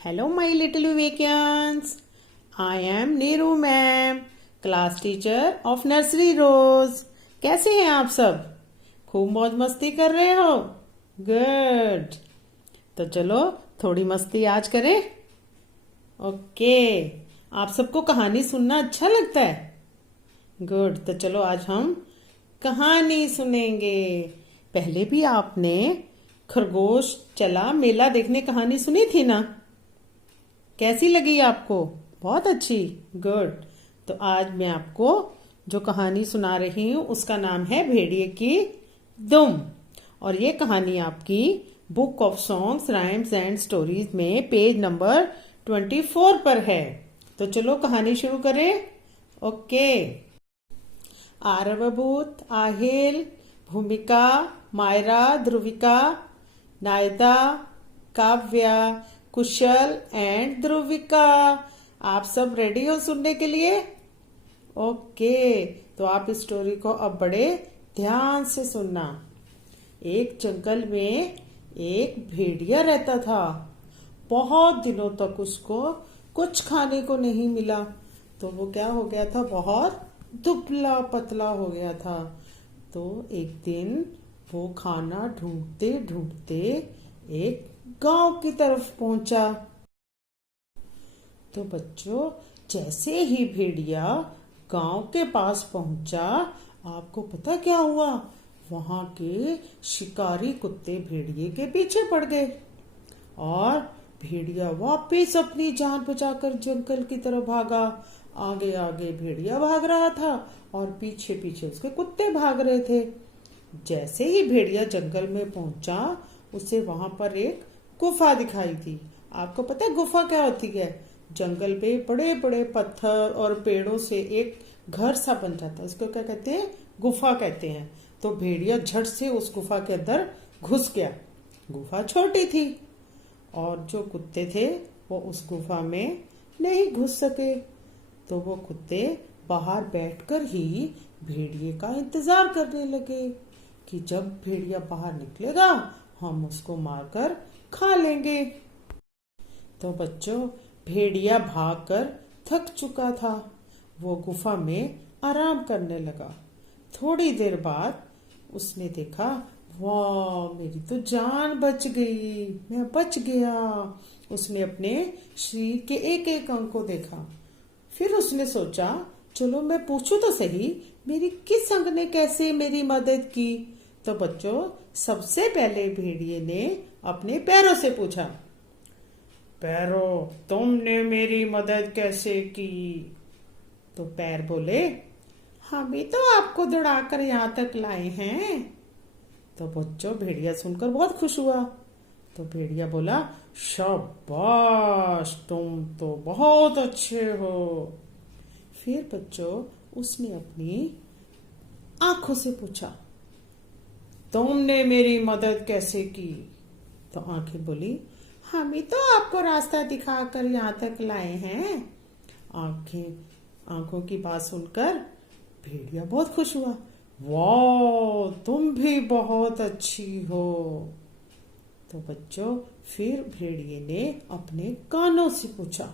Hello, my little Vivekians. I am Neeru ma'am, class teacher of nursery rose. कैसे हैं आप सब? खूब मौज मस्ती कर रहे हो? गुड। तो चलो थोड़ी मस्ती आज करें। ओके। आप सबको कहानी सुनना अच्छा लगता है? गुड। तो चलो आज हम कहानी सुनेंगे। पहले भी आपने खरगोश चला मेला देखने कहानी सुनी थी ना? कैसी लगी आपको? बहुत अच्छी। गुड। तो आज मैं आपको जो कहानी सुना रही हूं उसका नाम है भेड़िए की दुम। और ये कहानी आपकी book of songs rhymes and stories में पेज नंबर 24 पर है। तो चलो कहानी शुरू करें। ओके। आरवभूत, आहेल, भूमिका, मायरा, ध्रुविका, नायदा, काव्या, कुशल एंड ध्रुविका। आप सब रेडी हो सुनने के लिए? ओके। तो आप इस स्टोरी को अब बड़े ध्यान से सुनना। एक जंगल में एक भेड़िया रहता था। बहुत दिनों तक उसको कुछ खाने को नहीं मिला, तो वो क्या हो गया था, बहुत दुबला पतला हो गया था। तो एक दिन वो खाना ढूंढते ढूंढते एक गांव की तरफ पहुंचा। तो बच्चों, जैसे ही भेड़िया गांव के पास पहुंचा, आपको पता क्या हुआ? वहां के शिकारी कुत्ते भेड़िए के पीछे पड़ गए और भेड़िया वापस अपनी जान बचाकर जंगल की तरफ भागा। आगे आगे भेड़िया भाग रहा था और पीछे पीछे उसके कुत्ते भाग रहे थे। जैसे ही भेड़िया जंगल में पहुंचा, उसे वहां पर एक गुफा दिखाई दी। आपको पता है गुफा क्या होती है? जंगल पे बड़े बड़े पत्थर और पेड़ों से एक घर सा बन जाता है, उसको क्या कहते हैं? गुफा कहते हैं। तो भेड़िया झट से उस गुफा के अंदर घुस गया। गुफा छोटी थी और जो कुत्ते थे वो उस गुफा में नहीं घुस सके। तो वो कुत्ते बाहर बैठकर ही भेड़िए का इंतजार करने लगे कि जब भेड़िया बाहर निकलेगा हम उसको मारकर खा लेंगे। तो बच्चों, भेड़िया भागकर थक चुका था। वो गुफा में आराम करने लगा। थोड़ी देर बाद उसने देखा, वाह, मेरी तो जान बच गई, मैं बच गया। उसने अपने शरीर के एक एक अंग को देखा। फिर उसने सोचा, चलो मैं पूछूं तो सही, मेरी किस अंग ने कैसे मेरी मदद की? तो बच्चों, सबसे पहले भेड़िए ने अपने पैरों से पूछा, पैरों, तुमने मेरी मदद कैसे की? तो पैर बोले, हम भी तो आपको दौड़ाकर यहाँ तक लाए हैं। तो बच्चों, भेड़िया सुनकर बहुत खुश हुआ। तो भेड़िया बोला, शाबाश, तुम तो बहुत अच्छे हो। फिर बच्चों, उसने अपनी आंखों से पूछा, तुमने मेरी मदद कैसे की? तो आंखें बोली, हम ही तो आपको रास्ता दिखाकर यहाँ तक लाए हैं। आंखों की बात सुनकर भेड़िया बहुत खुश हुआ। वाह, तुम भी बहुत अच्छी हो। तो बच्चों, फिर भेड़िए ने अपने कानों से पूछा,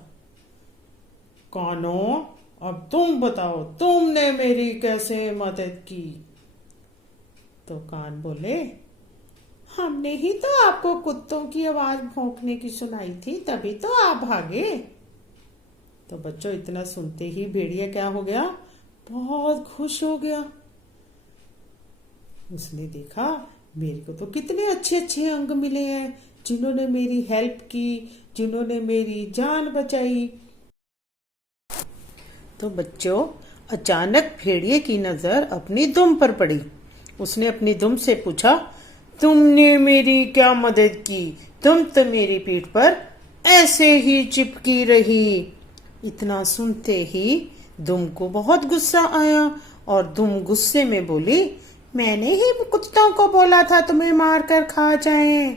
कानों, अब तुम बताओ, तुमने मेरी कैसे मदद की? तो कान बोले, हमने ही तो आपको कुत्तों की आवाज भौंकने की सुनाई थी, तभी तो आप भागे। तो बच्चों, इतना सुनते ही भेड़िया क्या हो गया? बहुत खुश हो गया। उसने देखा, मेरे को तो कितने अच्छे अच्छे अंग मिले हैं, जिन्होंने मेरी हेल्प की, जिन्होंने मेरी जान बचाई। तो बच्चों, अचानक भेड़िए की नजर अपनी दुम पर पड़ी। उसने अपनी दुम से पूछा, तुमने मेरी क्या मदद की? तुम तो मेरी पीठ पर ऐसे ही चिपकी रही। इतना सुनते ही दुम को बहुत गुस्सा आया और दुम गुस्से में बोली, मैंने ही कुत्तों को बोला था तुम्हें मारकर खा जाएं।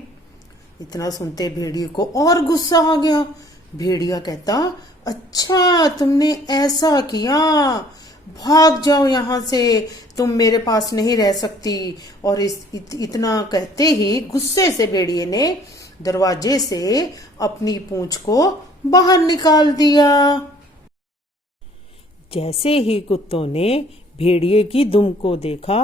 इतना सुनते भेड़िए को और गुस्सा आ गया। भेड़िया कहता, अच्छा, तुमने ऐसा किया, भाग जाओ यहाँ से, तुम मेरे पास नहीं रह सकती। और इतना कहते ही गुस्से से भेड़िए ने दरवाजे से अपनी पूंछ को बाहर निकाल दिया। जैसे ही कुत्तों ने भेड़िए की दुम को देखा,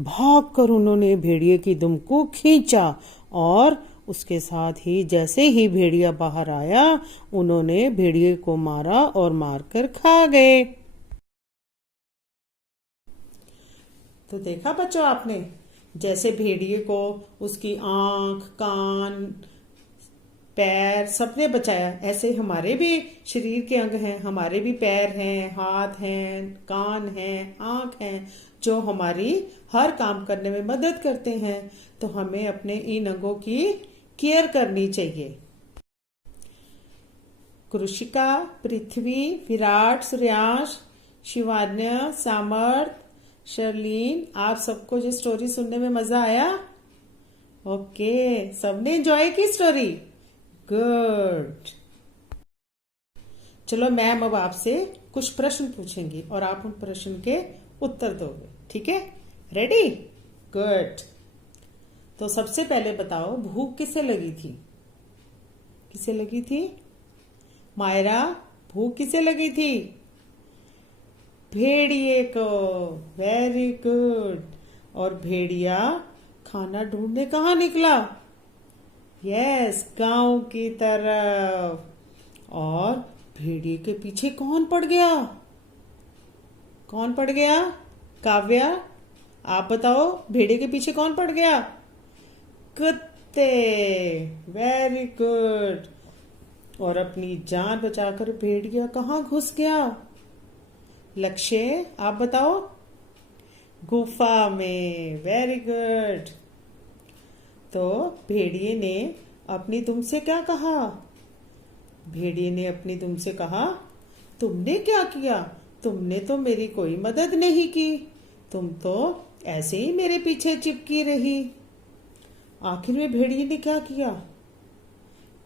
भागकर उन्होंने भेड़िए की दुम को खींचा और उसके साथ ही जैसे ही भेड़िया बाहर आया, उन्होंने भेड़िए को मारा और मारकर खा गए। तो देखा बच्चों आपने, जैसे भेड़िए को उसकी आंख, कान, पैर सबने बचाया, ऐसे हमारे भी शरीर के अंग हैं, हमारे भी पैर हैं, हाथ हैं, कान हैं, आंख हैं, जो हमारी हर काम करने में मदद करते हैं। तो हमें अपने इन अंगों की केयर करनी चाहिए। कृषिका, पृथ्वी, विराट, सूर्यांश, शिवान्य, सामर्थ, शर्लीन, आप सबको ये स्टोरी सुनने में मजा आया? ओके, सबने एंजॉय की स्टोरी? गुड। चलो मैम अब आपसे कुछ प्रश्न पूछेंगी और आप उन प्रश्न के उत्तर दोगे, ठीक है? रेडी? गुड। तो सबसे पहले बताओ, भूख किसे लगी थी? किसे लगी थी? मायरा, भूख किसे लगी थी? भेड़िए को। Very good. और भेड़िया खाना ढूंढने कहाँ निकला? यस, गांव की तरफ। और भेड़िए के पीछे कौन पड़ गया? कौन पड़ गया? काव्या, आप बताओ, भेड़िए के पीछे कौन पड़ गया? कुत्ते। Very good. और अपनी जान बचाकर भेड़िया कहाँ घुस गया? लक्ष्य, आप बताओ। गुफा में। Very good. तो भेड़िए ने अपनी दुम से क्या कहा? भेड़िए ने अपनी दुम से कहा, तुमने क्या किया? तुमने तो मेरी कोई मदद नहीं की, तुम तो ऐसे ही मेरे पीछे चिपकी रही। आखिर में भेड़िए ने क्या किया?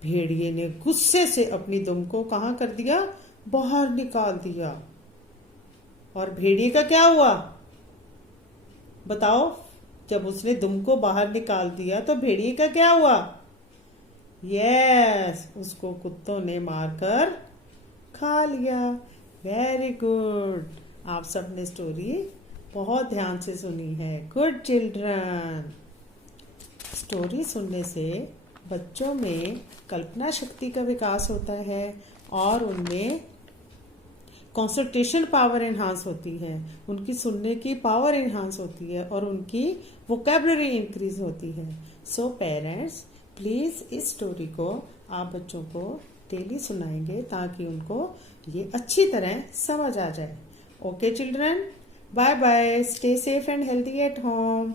भेड़िए ने गुस्से से अपनी दुम को कहाँ कर दिया? बाहर निकाल दिया। और भेड़िए का क्या हुआ? बताओ, जब उसने दुम को बाहर निकाल दिया तो भेड़िए का क्या हुआ? यस, उसको कुत्तों ने मारकर खा लिया। Very good. आप सबने स्टोरी बहुत ध्यान से सुनी है। Good children. स्टोरी सुनने से बच्चों में कल्पना शक्ति का विकास होता है और उनमें कंसंट्रेशन पावर एनहांस होती है, उनकी सुनने की पावर एनहांस होती है और उनकी वोकैबुलरी इंक्रीज होती है। सो पेरेंट्स, प्लीज इस स्टोरी को आप बच्चों को डेली सुनाएंगे ताकि उनको ये अच्छी तरह समझ आ जाए। Okay children, bye bye, stay safe and healthy at home.